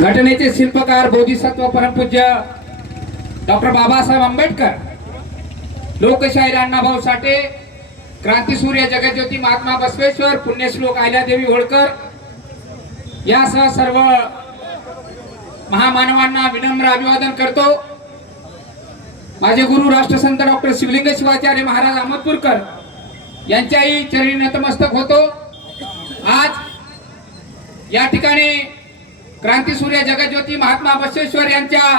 घटनेचे शिल्पकार बोधिसत्व परमपूज्य डॉक्टर बाबासाहेब आंबेडकर, लोकशाहीर अण्णाभाऊ साठे, क्रांतीसूर्य जगज्योती महात्मा बसवेश्वर, पुण्यश्लोक अहिल्यादेवी होळकर यासह सर्व महामानवांना विनम्र अभिवादन करतो। माझे गुरु राष्ट्रसंत डॉक्टर शिवलिंग शिवाचार्य महाराज अहमदपूरकर यांच्याही चरणी नतमस्तक होतो। आज या ठिकाणी क्रांतीसूर्य जगज्योती महात्मा बसवेश्वर यांच्या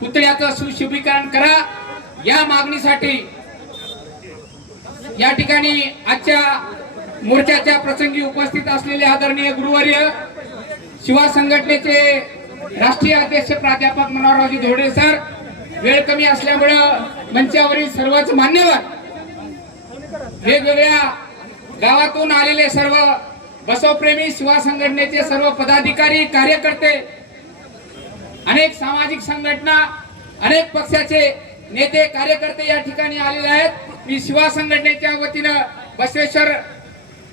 पुतळ्याचं सुशोभीकरण करा या मागणीसाठी या ठिकाणी आजच्या मोर्चाच्या प्रसंगी उपस्थित असलेले आदरणीय गुरुवर्य शिवा संघटनेचे राष्ट्रीय अध्यक्ष प्राध्यापक मनोहररावजी धोडे सर, वेळ कमी असल्यामुळे मंचावरील सर्वच मान्यवर, वेगवेगळ्या गावातून आलेले सर्व बसवप्रेमी शिवा संघटनेचे सर्व पदाधिकारी, कार्यकर्ते, अनेक सामाजिक संघटना, अनेक पक्षाचे नेते कार्यकर्ते या ठिकाणी आलेले आहेत। मी शिवा संघटनेच्या वतीनं बसवेश्वर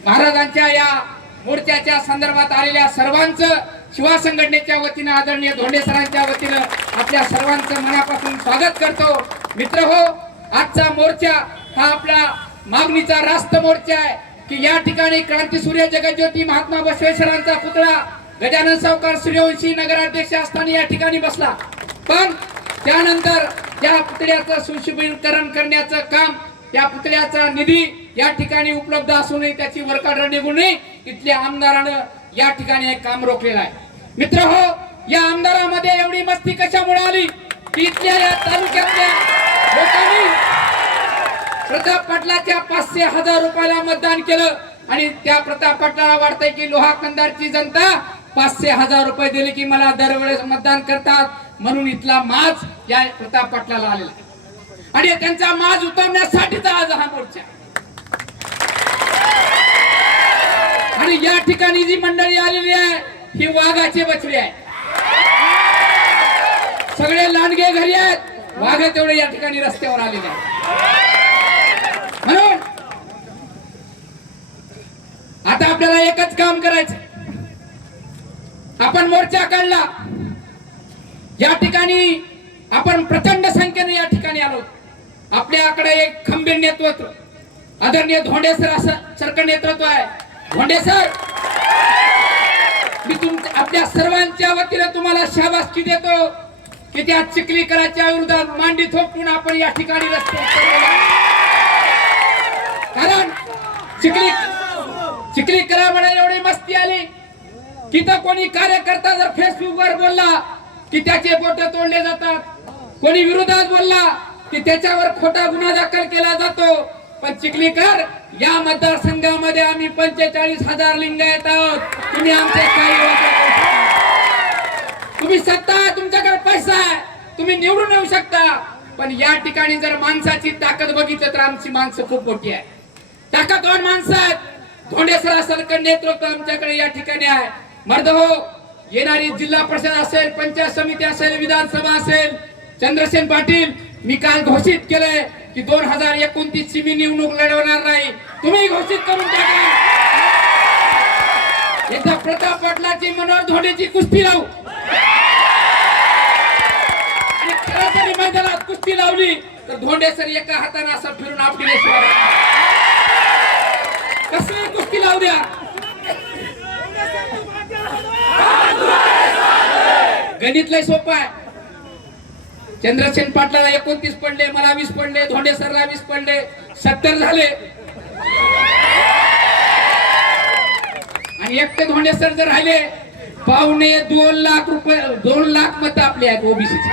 महाराजांच्या या मोर्चाच्या संदर्भात आलेल्या सर्वांचं शिवा संघटनेच्या वतीनं आदरणीय धोंडे सरांच्या वतीनं आपल्या सर्वांचं मनापासून स्वागत करतो। मित्रहो, आजचा मोर्चा हा आपला मागणीचा रास्त मोर्चा आहे की या ठिकाणी क्रांतीसूर्य जगज्योती महात्मा बसवेश्वरांचा पुतळा गजानन सावकार सूर्यवंशी नगराध्यक्ष असताना या ठिकाणी बसला, पण त्यानंतर त्या पुतळ्याचं सुशोभीकरण करण्याचं काम, त्या पुतळ्याचा निधी या ठिकाणी उपलब्ध असूनही त्याची वर्काडर निघून नये इथल्या आमदारानं या ठिकाणी एक काम रोखलेलं आहे। मित्र हो, या आमदारामध्ये एवढी मस्ती कशामुळे आली की इथल्या या तालुक्यातल्या लोकांनी प्रताप पाटलाच्या 500,000 रुपयाला मतदान केलं आणि त्या प्रताप पाटलाला वाटतंय की लोहा कंधारची जनता 500,000 रुपये दिले की मला दरवेळेस मतदान करतात, म्हणून इथला माज या प्रताप पाटलाला आलेला आणि त्यांचा माज उतरवण्यासाठीचा आज हा मोर्चा। आणि या ठिकाणी जी मंडळी आलेली आहे ही वाघाचे बछडे आहे, सगळे लांडगे घरी आहेत, वाघ तेवढे या ठिकाणी रस्त्यावर आलेले आहेत। म्हणून आता आपल्याला एकच काम करायचं, आपण मोर्चा काढला, या ठिकाणी आपण प्रचंड संख्येने या ठिकाणी आलो, आपल्याकडे एक खंबीर नेतृत्व आदरणीय धोंडे सर सरकं नेतृत्व आहे। धोंडे सर, मी आपल्या सर्वांच्या वतीने तुम्हाला शाबासकी देतो की त्या चिखलीकराच्या विरोधात मांडी थोपटून आपण या ठिकाणी रस्ते, कारण चिखलीकरामध्ये एवढी मस्ती आली की तर कोणी कार्यकर्ता जर फेसबुक वर बोलला की त्याचे बोट तोडले जातात, कोणी विरोधात बोलला की त्याच्यावर खोटा गुन्हा दाखल केला जातो। पण चिखलीकर या मतदारसंघामध्ये आम्ही 45,000 लिंगायत आहोत, तुम्ही आमचे काही, तुम्ही सत्ता, तुमच्याकडे पैसा आहे, तुम्ही निवडून येऊ शकता, पण या ठिकाणी जर माणसाची ताकद बघितलं तर आमची माणसं खूप मोठी आहे, ताकदवान माणसं आहेत। धोंडे सरासारखं नेतृत्व आमच्याकडे या ठिकाणी आहे। मर्द हो, येणारी जिल्हा परिषद असेल, पंचायत समिती असेल, विधानसभा असेल, चंद्रसेन पाटील, मी काल घोषित केलंय की 2029 ची मी निवडणूक लढवणार नाही, तुम्ही घोषित करून टाका। एकदा प्रताप पाटलाची मनोहर धोंडेची कुस्ती लावू आणि खरातरी मैदानात कुस्ती लावली तर धोंडे सर एका हाताने असं फिरून आपली कसली कुस्ती लावू द्या। गणित लय सोपं आहे, चंद्रसेन पाटलाला 29 पडले, मला 20 पडले, धोंडे सरला 20 पडले, 70 झाले आणि एकटे धोंडे सर जर राहिले 2.25 लाख रुपये, 2 लाख मत आपले आहेत ओबीसीचे।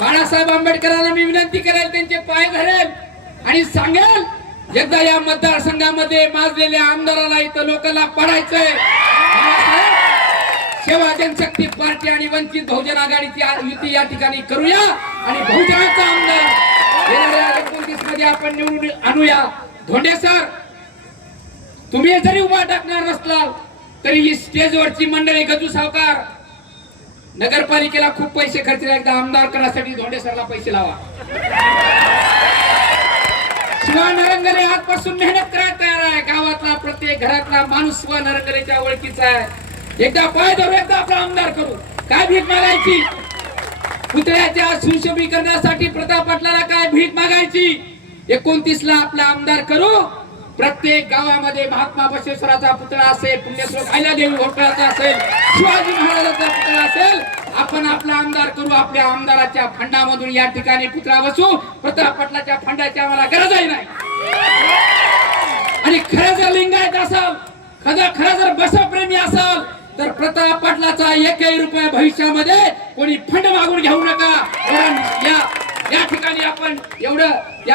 बाळासाहेब आंबेडकरांना मी विनंती करेल, त्यांचे पाय धरेल आणि सांगेल एकदा या मतदारसंघामध्ये माजलेल्या आमदाराला इथं लोकांना पडायचंय। सेवा जनशक्ती पार्टी आणि वंचित बहुजन आघाडीची युती या ठिकाणी करूया आणि बहुजनाचा आमदार येणाऱ्या 29 मध्ये आपण निवडून आणूया। धोंडे सर, तुम्ही जरी उभा टाकणार नसलाल तरी ही स्टेजवरची मंडळी, गजू सावकार, नगरपालिकेला खूप पैसे खर्चले, एकदा आमदार करण्यासाठी धोंडे सरला पैसे लावा। शिवा नरंगले आजपासून मेहनत करायला तयार आहे, गावातला प्रत्येक घरातला माणूस शिवा नरंगलेच्या ओळखीचा आहे। एकदा पाय धरू, एकदा आपला आमदार करू. काय भीक मागायची? पुतळ्याच्या सुशोभीकरणासाठी प्रताप पाटलाला काय भीक मागायची? 29 ला आपला आमदार करू. प्रत्येक गावामध्ये महात्मा बसवेश्वराचा पुतळा असेल, पुण्यश्लोक अहिल्यादेवी होळकराचा असेल, शिवाजी महाराजांचा पुतळा असेल. आपण आपला आमदार करू. आपल्या आमदाराच्या फंडामधून या ठिकाणी पुतळा बसू. प्रताप पाटलाच्या फंडाची आम्हाला गरजही नाही. आणि खरं जर लिंगायत असाल, खरं जर बसवप्रेमी असाल, तर प्रताप पाटलाचा 1 रुपया भविष्यामध्ये कोणी फंड मागून घेऊ नका. या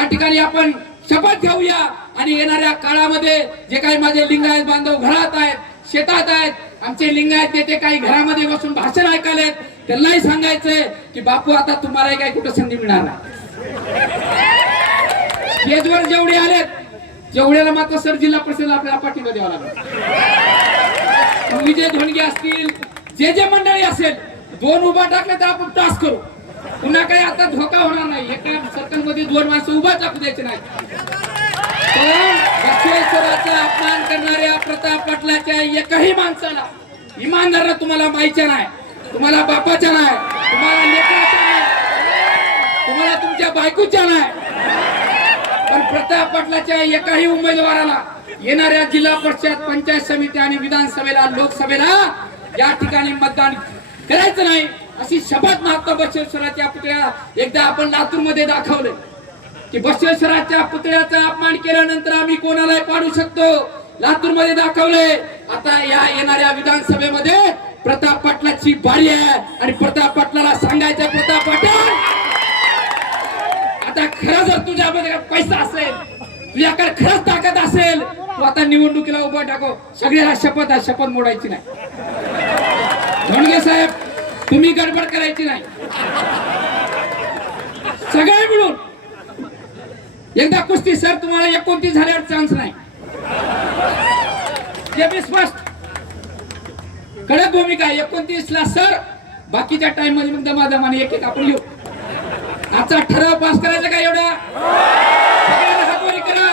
ठिकाणी आपण शपथ घेऊया. आणि येणाऱ्या काळामध्ये जे काही माझे लिंगायत बांधव घरात आहेत, शेतात आहेत, आमचे लिंगायत नेते काही घरामध्ये बसून भाषण ऐकायलेत, त्यांनाही सांगायचंय की बापू आता तुम्हाला काही कुठं संधी मिळणार नाही. स्टेजवर जेवढे आलेत जेवढ्याला मात्र सर जिल्हा परिषदेला आपल्याला पाठिंबा द्यावा लागेल. विजय धोंडगे असतील, जे मंडळी असेल, 2 उभा टाकले तर आपण टास्क करू. पुन्हा काही आता धोका होणार नाही. एका सर्कल मध्ये 2 माणसं उभा टाकू द्यायचे नाही. बसवेश्वराचा अपमान करणाऱ्या प्रताप पाटलाच्या एकही माणसाला, इमानदार तुम्हाला माईच्या नाही, तुम्हाला बापाच्या नाही, तुम्हाला लेकराच्या नाही, तुम्हाला तुमच्या बायकोच्या नाही, पण प्रताप पाटलाच्या एकाही उमेदवाराला येणाऱ्या जिल्हा परिषद, पंचायत समिती आणि विधानसभेला, लोकसभेला या ठिकाणी मतदान करायचं नाही अशी शपथ महात्मा बसवेश्वराच्या पुतळ्या एकदा आपण लातूर मध्ये दाखवले की बसवेश्वराच्या पुतळ्याचा अपमान केल्यानंतर आम्ही कोणालाही पाडू शकतो. लातूर मध्ये दाखवले. आता या येणाऱ्या विधानसभेमध्ये प्रताप पाटलाची बारी आहे. आणि प्रताप पाटलाला सांगायचं, प्रताप पाटील आता खरं जर तुझ्यामध्ये पैसा असेल, तुझ्याकडे खरंच ताकद असेल, तू आता निवडणुकीला उभा टाको. सगळ्याला शपथ आहे, शपथ मोडायची नाही. धोंडगे साहेब तुम्ही गडबड करायची नाही. सगळे मिळून एकदा कुस्ती. सर तुम्हाला 29 झाल्यावर चान्स नाही. जे मी स्पष्ट कडक भूमिका 29 ला सर. बाकीच्या टाइम मध्ये मग दमादमाने एक आपण घेऊ. आजचा ठराव पास करायचा का एवढा? हातवरी करा.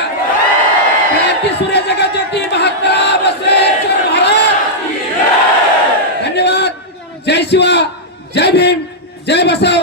क्रांती सूर्य जगत ज्योती महात्मा बसवेश्वर महाराज. धन्यवाद. जय शिवा, जय भीम, जय बसव.